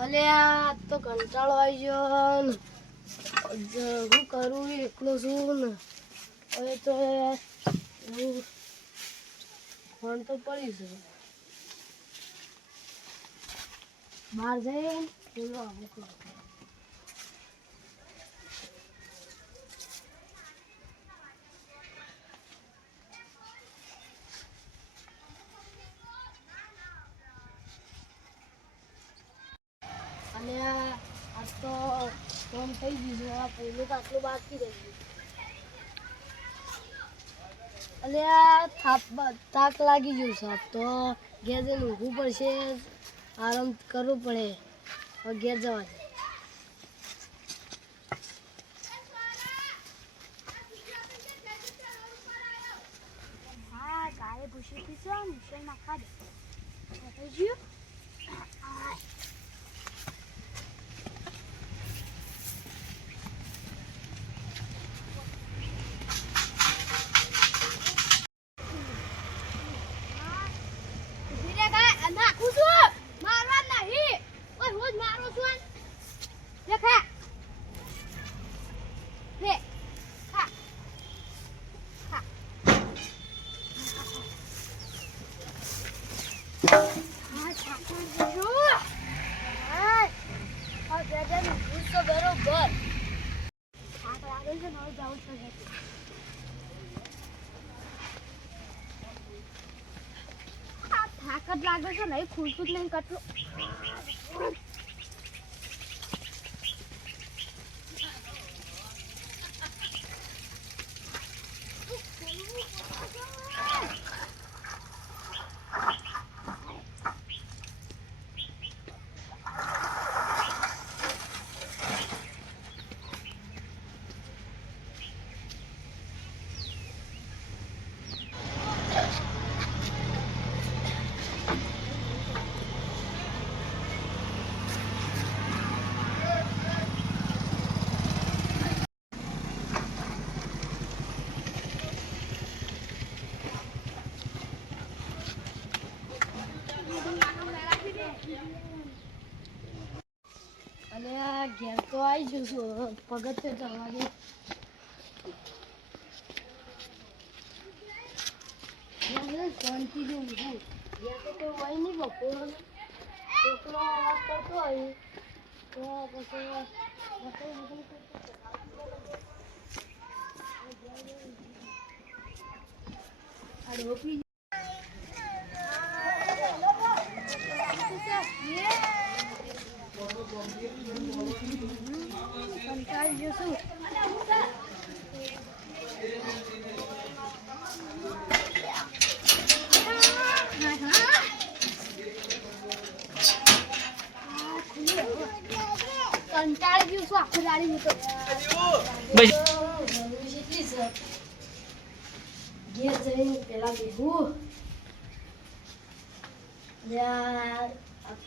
અલે આ તો કંટાળો આવી ગયો ને હું કરું એકલો છું ને હવે તો હું ફોન તો પડી છે બહાર જઈએ બોલો આવું અને આ તો ફોન થઈ ગયું છે આ પહેલું તો આટલું બાકી રહી ગયું એટલે આ થાક લાગી ગયું છે તો ઘેર જઈને ઊંઘવું પડશે આરામ કરવું પડે હવે ઘેર જવા દે હા ગાય ભૂસી છે મિશન નાખવા દે થઈ ગયું થાક જ લાગે છે નહીં ખુલતું જ નહીં કટલું અને આ ઘેર તો આવી જશું પગથિયે જવા દે શાંતિ જેવું ઘેર તો કોઈ હોય નહીં બપોર છોકરો અવાજ કરતો હોય તો પછી કંટાળી જશું કંટાળી ગયું છું આખું દાડી હું તો ઘેર જઈને પેલા બેહું આ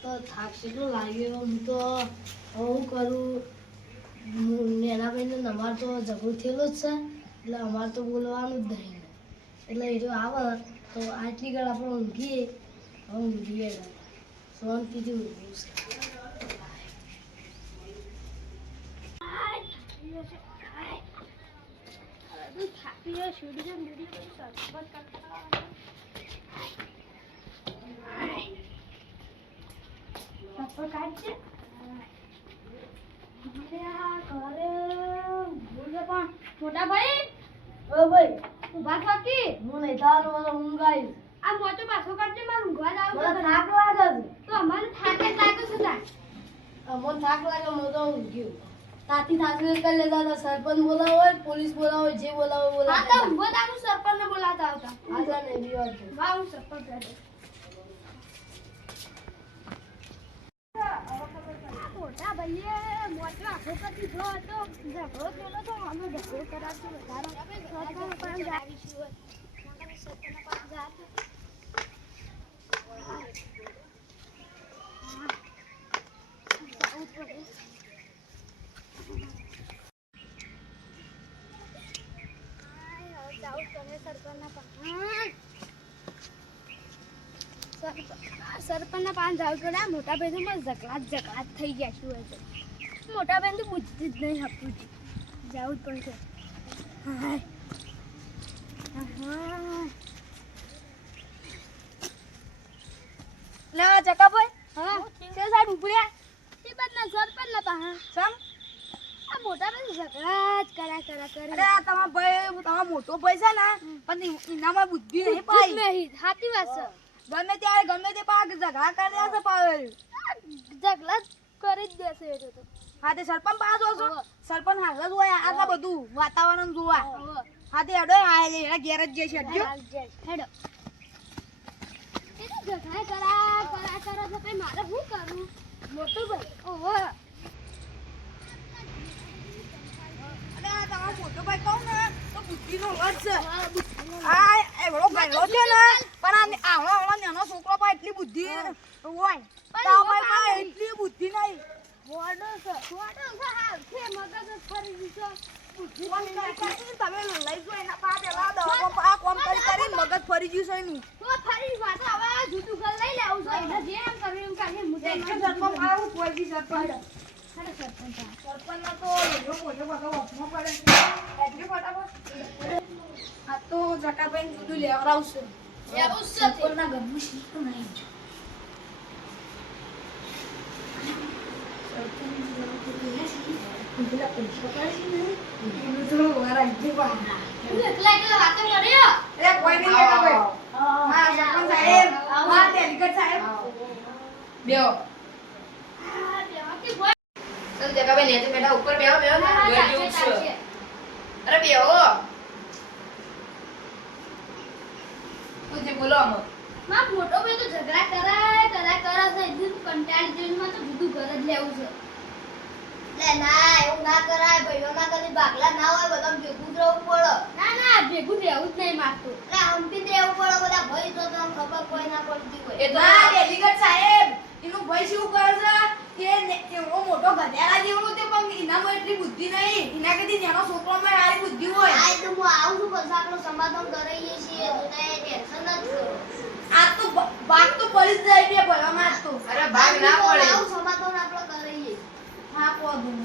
તો થાક કેટલો લાગ્યો હું તો હું કરું નેના ભાઈને અમારે તો ઝઘડો થયેલો જ છે એટલે અમારે તો બોલવાનું જ નહીં એટલે એ જો આવે તો આટલી ઘડ આપણે ઊંઘીએ હવે ઊંઘીએ શાંતિથી ઊંઘવું છે થાકી જાય સીડી કાઢશે મોટા ભાઈ ઓ ભાઈ તું ભાત વાકી હું નહીં થવાનું મને ઊંઘ આવી આ મોટો પાછો કાઢજે મારે ઊંઘવા જાવ મને થાક લાગે તો અમારે થાક જ લાગે છે તાર મને થાક લાગે હું તો ઊંઘ્યું તાતી થાકી કરી લેતા હતા સરપંચ બોલાવો હોય પોલીસ બોલાવો હોય જે બોલાવો હા તો ઊંઘો તારું સરપંચને બોલાતા આવતા આજા નહીં બી વાહ હું સરપંચ બેઠો મોટા ભાઈએ મોટો આખો પરથી જો હતો ઝઘડો થયેલો તો અમે ઝઘડો કરાવતો વધારો પણ આવીશું સરપંચના પાસે જાતે સરપંચના પાન જાવ તો ના મોટા ભાઈ તો મસ્ત ઝઘડા થઈ ગયા શું હોય તો મોટા ભાઈ તો બુદ્ધિ જ નહીં આપતું જાવું જ પડશે હાય લે ચકાભાઈ હા તે સાઈડ ઉપડ્યા એ બાદના સરપંચના પાન સમ આ મોટા ભાઈ ઝઘડા જ કર્યા કરે અરે આ તમારો ભાઈ તમારો મોટો ભાઈ છે ને પણ એનામાં બુદ્ધિ નહીં પાઈ નહીં સાચી વાત છે ગમે ત્યારે ગમે તે પાક ઝઘડા કરી દેશે પાવે ઝઘડા કરી જ દેશે એ તો હા તે સરપંચ પાસ છો હોવે. સરપંચ હાલ જ હોય આટલા બધું વાતાવરણ જોવા હા તે અડો આ એના ઘેર જ જશે અડજો હેડો એ તો ઝઘડા કરા છે પછી મારે શું કરવું મોટું ભાઈ ઓહો અને આ તમારો મોટો ભાઈ કહું ને તો બુદ્ધિનો વર્ગ છે આ એવડો ગયેલો છે ને પણ આ આવડો નાનો છોકરો પાસે એટલી બુદ્ધિ હોય તારા ભાઈ પાસે એટલી બુદ્ધિ નહીં વોડો છે હા છે મગજ જ ફરી દીધો બુદ્ધિ કોમ કરી તમે લઈ જો એના પાસે પેલા દવા આ કોમ કરી મગજ ફરી ગયું છે એનું તો ફરી વાત હવે જૂઠું ઘર લઈ લેવું છે એટલે જે એમ કર્યું એમ કાઢી મુદ્દે સરપંચ આવું કોઈ બી સરપંચ હેડો સરપંચ સરપંચના તો એવો મોટો બધો વચમાં પડે એટલે ફટાફટ આ તો જટાભાઈ જુદું લેવડાવશે સરપંચના ઘરનું શીખતું નહીં પેલા પૈસા પાડે છે ને એનું થોડું વરાજી પાડે તું એકલા વાતો કર્યો અરે કોઈ નહીં જટાભાઈ હા સરપંચ સાહેબ હા ડેલિગેટ સાહેબ બેઓ આ દેવાતી બોલ ચલ જગાભાઈ ને તો બેટા ઉપર બેહો બેહો ઘર જેવું જ છે. અરે બેહો તું જે બોલો આમ માં મોટો ભાઈ તો ઝઘડા કરે છે એકદમ કંટાળી જઈને તો જુદું ઘર જ લેવું છે લે ના એવું ના કરાય ભાઈઓ ના કદી ભાગલા ના હોય બધા ભેગું જ રહેવું પડે ના ભેગું રહેવું જ નહીં માગતું એટલે હંપી જ રહેવું પડે બધા ભાઈ તો તમને ખબર કોઈ ના પડતી હોય એ તો હા ડેલિગેટ સાહેબ એનું ભાઈ શું કરે છે કે એવો મોટો ગધેડા જેવડો તે પણ એનામાં એટલી બુદ્ધિ નહીં એના કદી નાનો છોકરામાં સારી બુદ્ધિ હોય આ તો હું આવું છું પછી આપણો સમાધાન કરાઈએ છીએ તો ટેન્શન જ કરો આ તો બાગ તો પડી જ જાય બે ભરવામાં જ તો અરે ભાગ ના પડે આવું સમાધાન આપણે કરાઈએ હા કોદું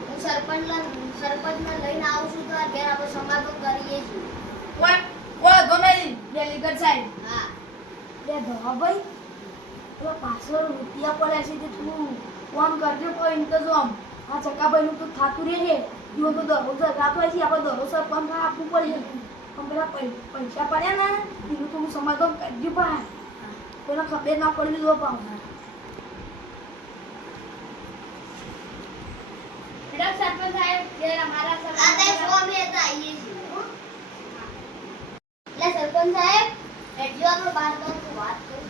હું સરપંચને લઈને આવું છું તો આ ઘેર આપણે સમાધાન કરીએ છીએ કોઈ તો નહીં ડેલિગેટ સાહેબ હા બે ધવા ભાઈ તો પાછળ રૂપિયા પડ્યા છે તે તું ફોન કરજો કોઈ એમ તો જો આમ આ ચકાભાઈનું તો થાતું રહે છે જો તો દરરોજ રાત હોય છે આપણે દરરોજ સરપંચ આપવું પડે પણ પેલા પૈસા પડ્યા ને એનું તો હું સમાધાન કરજો પણ કોઈને ખબર ના પડી જો પાઉં હેડો સરપંચ સાહેબ ઘેર અમારા આ તે સરપંચ સ્વામી હતા આવીએ છીએ હો. એટલે સરપંચ સાહેબ એટલી આપણે બહાર તો વાત કરું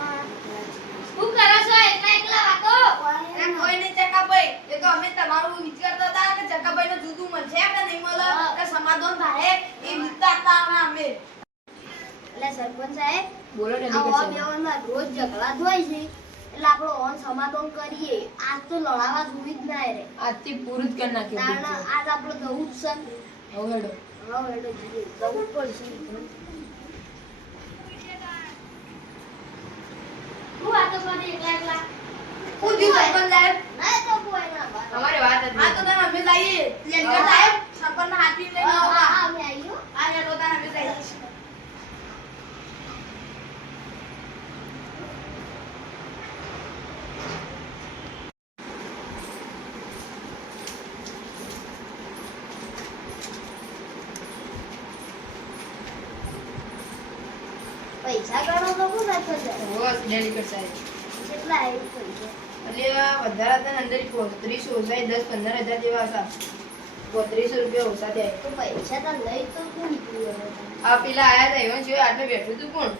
શું કરો છો એકલા વાતો કોઈ નહીં ચકાભાઈ એ તો અમે તમારું વિચારતા હતા કે ચકાભાઈને જુદું મળશે કે નહીં મળે કે સમાધાન થાય એ વિચારતા અમે એટલે સરપંચ સાહેબ બોલો આ ડેલિગેટ સાહેબ બેવાના રોજ ઝઘડા જ હોય છે એટલે આપણે ઓન સમાધાન કરીએ આજ તો લડાવા જોઈ જ ના રે આજથી પૂરું જ કરી નાખ્યું કારણ આજ આપણે જવું જ છે હવે હેડો હવે એટલે જઈએ જવું જ પડશે હું વાતો કરી એકલા હું જી સરપંચ સાહેબ ના તો કોઈ ના બાર અમારી વાત હતી આ તો તને અમે લઈએ ડેલિગેટ સાહેબ સરપંચના હાથી લઈને હા આવતા હા અમે આવ્યો આ હેડો તને અમે લઈએ પૈસા ગણો તો કોણ રાખે છે બસ ડેલિગેટ સાહેબ કેટલા આવ્યું પૈસા એટલે આ વધારે હતા ને અંદર 35 ઓછા 10-15 હજાર જેવા હતા 3500 રૂપિયા ઓછા થયા તો પૈસા તો લઈ તો કોણ ગયું હવે? આ પેલા આયા હતા એમાં જોયું આટલે બેઠું હતું કોણ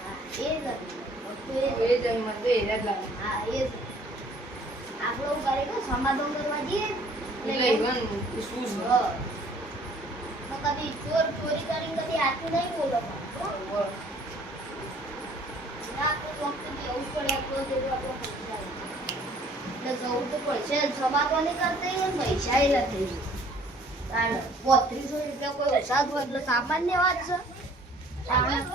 હા, એ જ હતું. એ જ મને તો એના જ લાગે હા એ જ આપણે એવું કરીએ કે સમાધાન કરવા જઈએ એટલે ઈવન શું છે હા. કદી ચોરી કરીને કદી હાથું નહીં બોલો ના તો વખતે દેવું પડે આપણો જેટલું આપણો પૈસા એટલે જવું તો પડશે સમાતો નહીં કરતી હોય પૈસા નથી 3200 રૂપિયા કોઈ વરસાદ હોય એટલે સામાન્ય વાત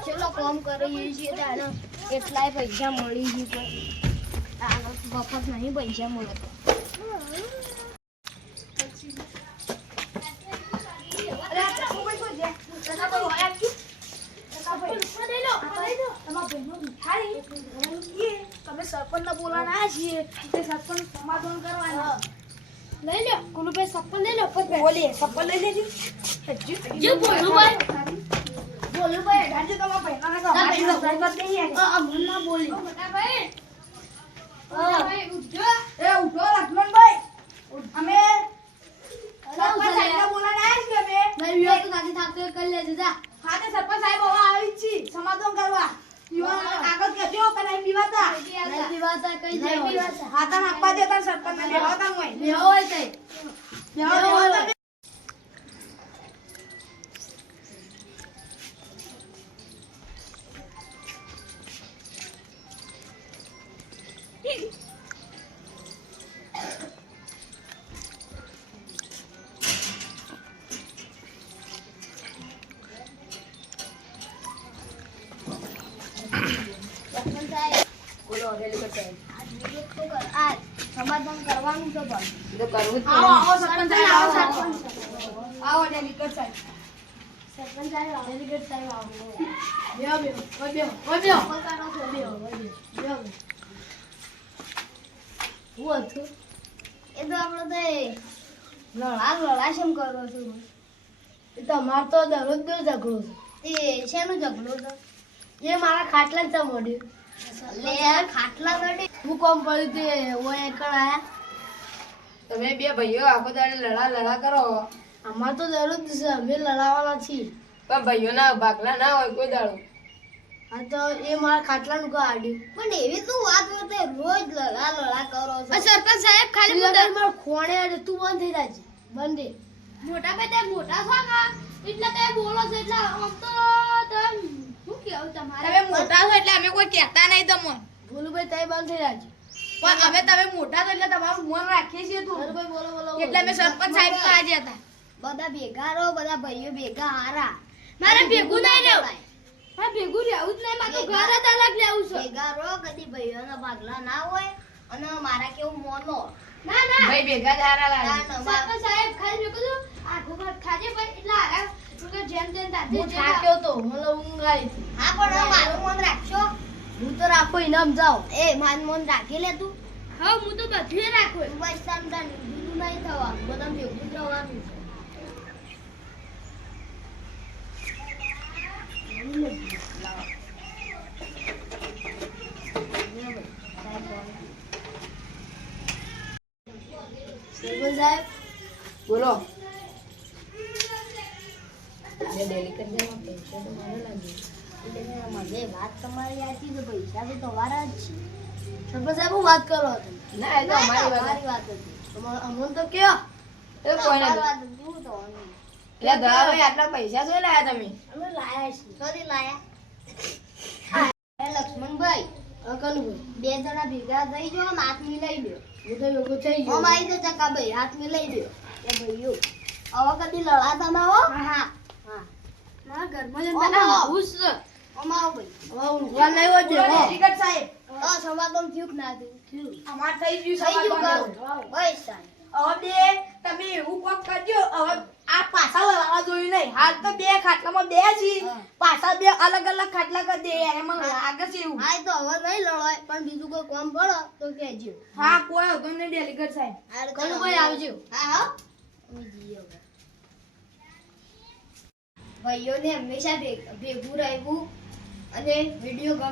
છે ચલો કામ કરીએ છીએ તારે કેટલાય પૈસા મળી છે મફત નહીં પૈસા મળે તમે સરપંચ ને બોલાના આવ્યા છીએ તે સરપંચ સમાધાન કરવાના લઈ લો ગુલુભાઈ સરપંચ લઈ લો બોલે સરપંચ લઈ લેજો જો બોલુભાઈ રાજ્ય તમારા ભાઈના ના બોલી એ ઉઠો લક્ષ્મણભાઈ અમે સરપંચ સાહેબને બોલાના આવ્યા છીએ અમે ભાઈ વિયો તો નાથી થાકતો કરી લેજે જા હા તે સરપંચ સાહેબ હવે આવી છે સમાધાન કરવા પીવા આગળ કહેજો કે નહીં પીવાતા નહીં પીવાતા કઈ જાય હાથા નાખવા દેતા સરપંચને બેહવાતા હોય બેહો હોય તઈ બેહવાતા બોલો ડેલીગેટ સાહેબ આ સમાધાન કરવાનું છે પણ એ તો કરવું જ આવો પડે. આવો સરપંચ સાહેબ આવો સરપંચ આવો ડેલીગેટ સાહેબ સરપંચ સાહેબ આવો. ડેલીગેટ સાહેબ આવો બેહો બેહો ઓય બેહો ઓય બેહો પકડો છો. બેહો બેહો હું હતું એ તો આપણે તો લડા શેમ કરો છો એ તો અમાર તો દરરોજ નો ઝઘડો છે એ શેનું ઝઘડો તો એ મારા ખાટલા જ મોડ્યું લે ખાટલા ગડે હું કોમ પડ્યું તે ઓય એકણ આયા તમે બે ભાઈઓ આખો દાડે લડા કરો અમાર તો દરરોજ છે અમે લડાવાના છીએ પણ ભાઈઓના ભાગલા ના હોય કોઈ દાડો. આ તો એ મારા ખાટલાનું કાઢ્યું પણ એવી તું વાત હોય તો રોજ લડા કરો છો સરપંચ સાહેબ મારું ખોણે આજે તું બંધ થઈ જાજે બંધ મોટા ભાઈ તે મોટા છો ને એટલે તે બોલો છો એટલે આમ તો તમે શું કેવું તમારે તમે મોટા છો એટલે અમે કોઈ કહેતા નહીં તમને ભોલુભાઈ તઈ બંધ થઈ જાજે પણ અમે તમે મોટા છો એટલે તમારું મન રાખીએ છીએ તું ભોલુભાઈ બોલો બોલો એટલે અમે સરપંચ સાહેબ તો આજે હતા બધા ભેગા રહો બધા ભાઈઓ ભેગા હારા મારે ભેગું નહીં રહેવું મારે ભેગું રહેવું જ નહીં મારે તો ઘર જ અલગ લેવું છે ભેગા રહો કદી ભાઈઓના ભાગલા ના હોય અને મારા કેવું મોનો ના ના ભાઈ ભેગા જ હારા લાગે. સરપંચ સાહેબ ખાલી મેં કીધું આ ઘુમટ ખાજે પણ એટલે આરા કે જેમ તેમ તાતે હું થાક્યો તો મને ઊંઘ આવી હતી હા પણ મારું મન રાખશો હું તો રાખો ઇનામ જાઓ એ માન મન રાખી લે તું હા હું તો બધું રાખું તું બસ તાન બીજું નહીં થવાનું બધા ભેગું જ રહેવાનું છે સરપંચ સાહેબ બોલો બે ડેલીગેટ સાહેબ પૈસા તો મને લાગે. એટલે મને વાત તમારી આથી તો પૈસા તો તમારા જ છે સરપંચ સાહેબ હું વાત કરો તમે ના એ તો અમારી વાત તમારી વાત હતી અમને તો કયો એ કોઈ તમારી નથી. વાત હતી હું તો નહીં. એટલે દયાભાઈ આટલા પૈસા શું લાયા તમે? અમે લાયા છીએ સોરી લાયા એ લક્ષ્મણભાઈ અકલભાઈ બે જણા ભેગા થઈ જાઓ ને હાથ મિલાઈ દો હું તો ભેગો થઈ ગયો ઓમ આવી તો ચકાભાઈ હાથ મિલાઈ દો એ ભાઈઓ હવે કદી લડાતા ના હો હા હા મારા ઘરમાં જનતા ના આવું છે ઓમ આવો ભાઈ હવે ઊંઘવા નહીં હોય બેહો ડેલીગેટ સાહેબ સમાગમ થયું કે ના થયું અમાર થઈ ગયું થઈ ગયું સમાધાન. કામ બસ સાહેબ હવે બે તમે એવું કોક કરજો હવે આ પાછા લડાવા જોયું નહીં હાલ તો બે ખાટલામાં બે છી હા. પાછા બે અલગ અલગ ખાટલા કરી દે એમાં લાગે છે એવું હા એ તો હવે નહીં લડાય પણ બીજું કોઈ કામ પડો તો કહેજો હા કોઈ હતો નહીં ડેલીગેટ સાહેબ કનુભાઈ આવજો હા હા અમે જઈએ હવે ભાઈઓને હંમેશા ભેગું રહેવું અને વિડીયો